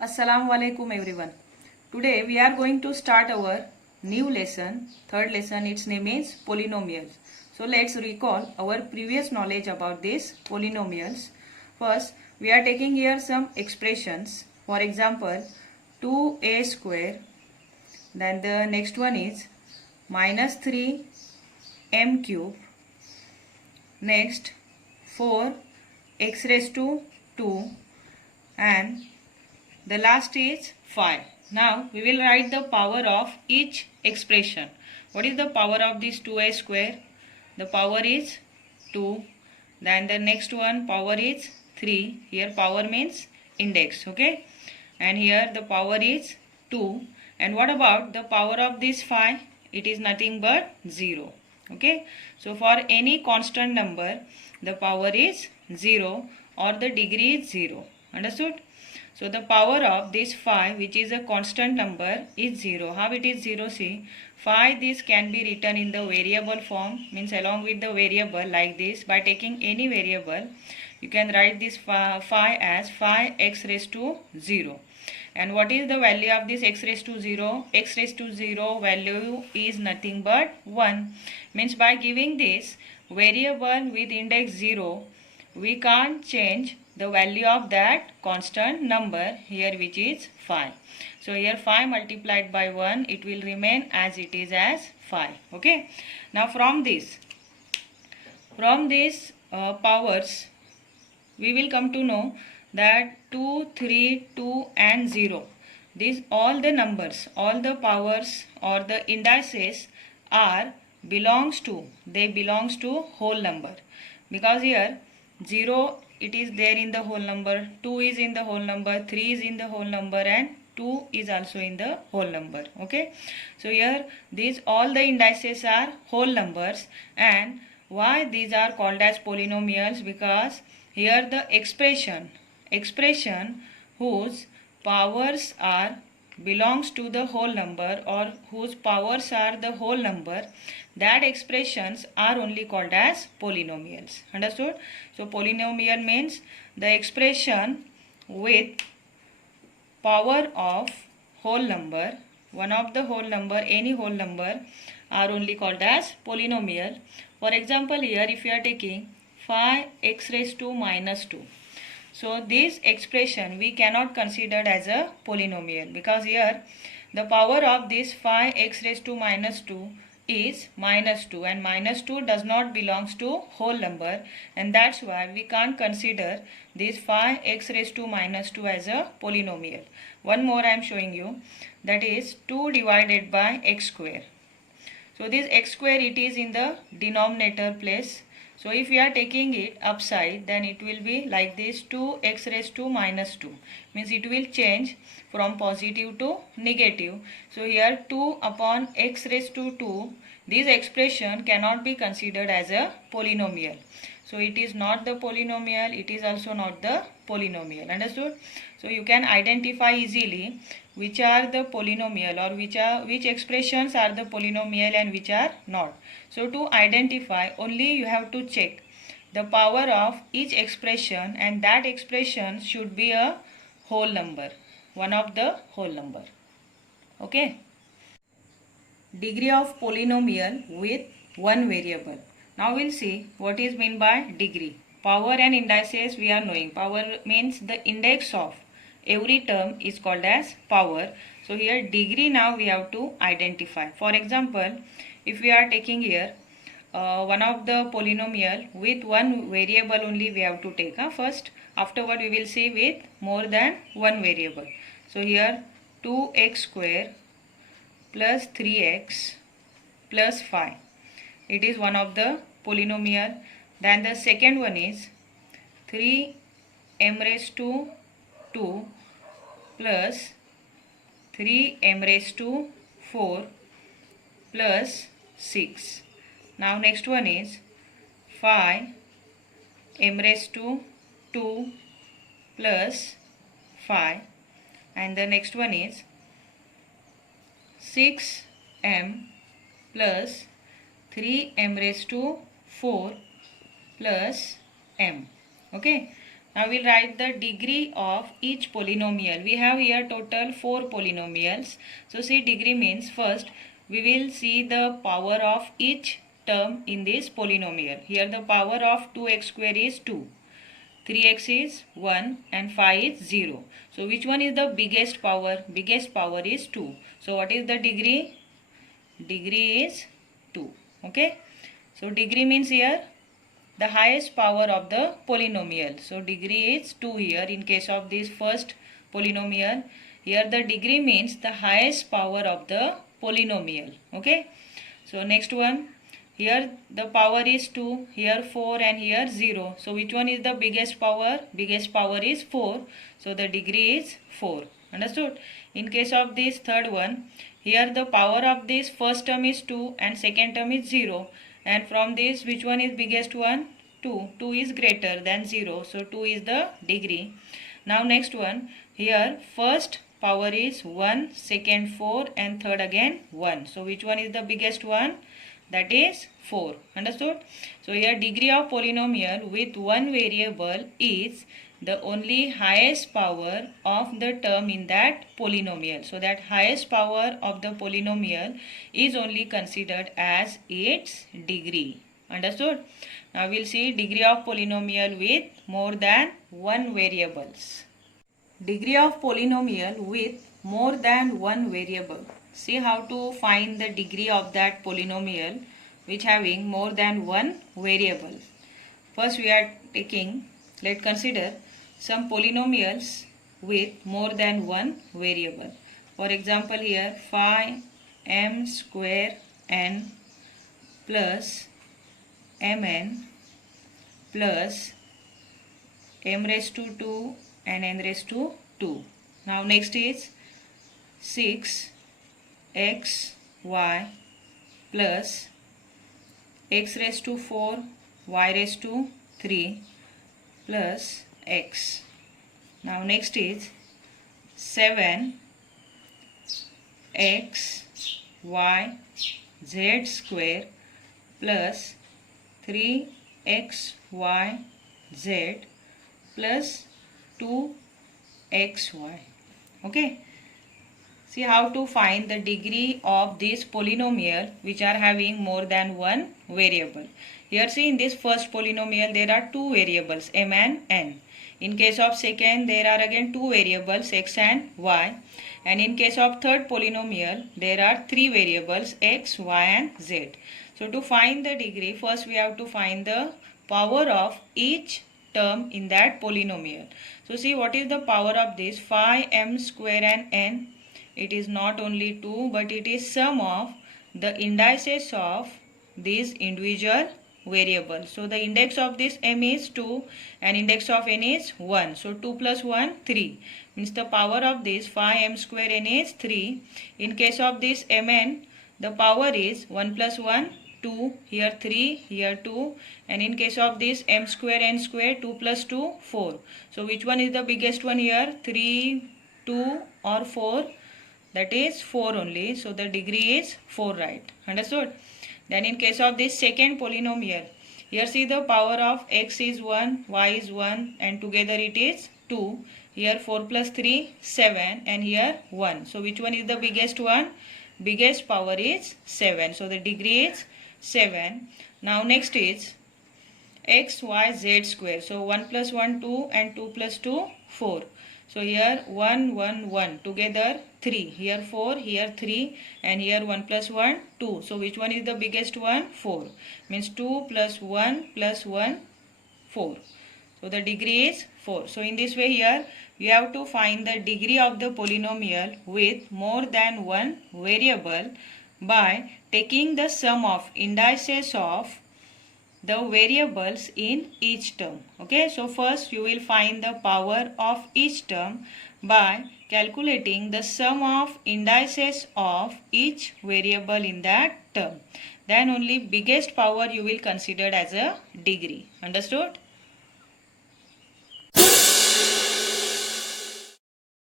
Assalamu alaikum everyone. Today we are going to start our new lesson, third lesson. Its name is polynomials. So let's recall our previous knowledge about these polynomials. First, we are taking here some expressions. For example, 2a square. Then the next one is minus 3m cube. Next, 4x raised to 2 and the last is 5. Now we will write the power of each expression. What is the power of this 2a square? The power is 2. Then the next one power is 3. Here power means index. Okay. And here the power is 2. And what about the power of this 5? It is nothing but 0. Okay. So for any constant number the power is 0 or the degree is 0. Understood? So the power of this 5, which is a constant number, is 0. How it is 0? See, 5 this can be written in the variable form, means along with the variable like this. By taking any variable, you can write this 5 as 5x raised to 0. And what is the value of this x raised to 0? X raised to 0 value is nothing but 1. Means by giving this variable with index 0, we can't change the value of that constant number here, which is 5. So here 5 multiplied by 1, it will remain as it is as 5. Okay. Now from these powers, we will come to know that 2, 3, 2 and 0. These all the numbers, all the powers or the indices belongs to whole number. Because here 0 it is there in the whole number, 2 is in the whole number, 3 is in the whole number and 2 is also in the whole number. Okay. So here these all the indices are whole numbers. And why these are called as polynomials? Because here the expression whose powers belongs to the whole number or whose powers are the whole number, that expressions are only called as polynomials. Understood? So polynomial means the expression with power of whole number, one of the whole number, any whole number, are only called as polynomial. For example, here if you are taking 5x raised to minus 2. So this expression we cannot consider as a polynomial, because here the power of this 5x raised to minus 2 is minus 2, and minus 2 does not belongs to whole number, and that's why we can't consider this 5x raised to minus 2 as a polynomial. One more I am showing you, that is 2 divided by x square. So this x square, it is in the denominator place. So if we are taking it upside, then it will be like this, 2x raised to minus 2. Means it will change from positive to negative. So here 2 upon x raised to 2, this expression cannot be considered as a polynomial. So it is not the polynomial, it is also not the polynomial. Understood? So you can identify easily which are the polynomial or which expressions are the polynomial and which are not. So to identify, only you have to check the power of each expression, and that expression should be a whole number, one of the whole number. Okay. Degree of polynomial with one variable. Now we'll see what is meant by degree. Power and indices we are knowing. Power means the index of every term is called as power. So here degree now we have to identify. For example, if we are taking here one of the polynomial with one variable only we have to take first. Afterward we will see with more than one variable. So here 2x square plus 3x plus 5. It is one of the polynomial. Then the second one is 3m raised to 2 plus 3m raised to 4 plus 6. Now next one is 5m raised to 2 plus 5, and the next one is 6m plus 3m raised to 4 plus m. Okay. Now we'll write the degree of each polynomial. We have here total 4 polynomials. So see, degree means first we will see the power of each term in this polynomial. Here the power of 2x square is 2. 3x is 1 and 5 is 0. So which one is the biggest power? Biggest power is 2. So what is the degree? Degree is 2. Okay. So degree means here the highest power of the polynomial. So degree is 2 here in case of this first polynomial. Here the degree means the highest power of the polynomial. Okay. So next one. Here the power is 2, here 4 and here 0. So which one is the biggest power? Biggest power is 4. So the degree is 4. Understood? In case of this third one, here the power of this first term is 2 and second term is 0. And from this, which one is biggest one? 2. 2 is greater than 0. So 2 is the degree. Now next one, here first power is 1, second 4 and third again 1. So which one is the biggest one? That is 4. Understood? So here degree of polynomial with one variable is the only highest power of the term in that polynomial. So that highest power of the polynomial is only considered as its degree. Understood? Now we'll see degree of polynomial with more than one variables. Degree of polynomial with more than one variable. See how to find the degree of that polynomial which having more than one variable. First we are taking, let's consider some polynomials with more than one variable. For example here 5m square n plus mn plus m raised to 2 and n raised to 2. Now next is 6 x y plus x raised to 4 y raised to 3 plus x. Now next is 7 x y z square plus 3 x y z plus 2 x y. Okay. See how to find the degree of this polynomial which are having more than one variable. Here see in this first polynomial there are two variables m and n. In case of second there are again two variables x and y. And in case of third polynomial there are three variables x, y and z. So to find the degree first we have to find the power of each term in that polynomial. So see what is the power of this 5m square and n. It is not only 2 but it is sum of the indices of these individual variables. So the index of this m is 2 and index of n is 1. So 2 plus 1 3 means the power of this 5m square n is 3. In case of this mn the power is 1 plus 1 2, here 3, here 2, and in case of this m square n square 2 plus 2 4. So which one is the biggest one here? 3, 2 or 4? That is 4 only. So the degree is 4, right? Understood? Then in case of this second polynomial, here see the power of x is 1, y is 1 and together it is 2. Here 4 plus 3, 7 and here 1. So which one is the biggest one? Biggest power is 7. So the degree is 7. Now next is x, y, z square. So 1 plus 1, 2 and 2 plus 2, 4. So here 1, 1, 1 together 3. Here 4, here 3 and here 1 plus 1, 2. So which one is the biggest one? 4. Means 2 plus 1 plus 1, 4. So the degree is 4. So in this way here you have to find the degree of the polynomial with more than one variable by taking the sum of indices of the variables in each term. Okay, so first you will find the power of each term by calculating the sum of indices of each variable in that term. Then only biggest power you will consider as a degree. Understood?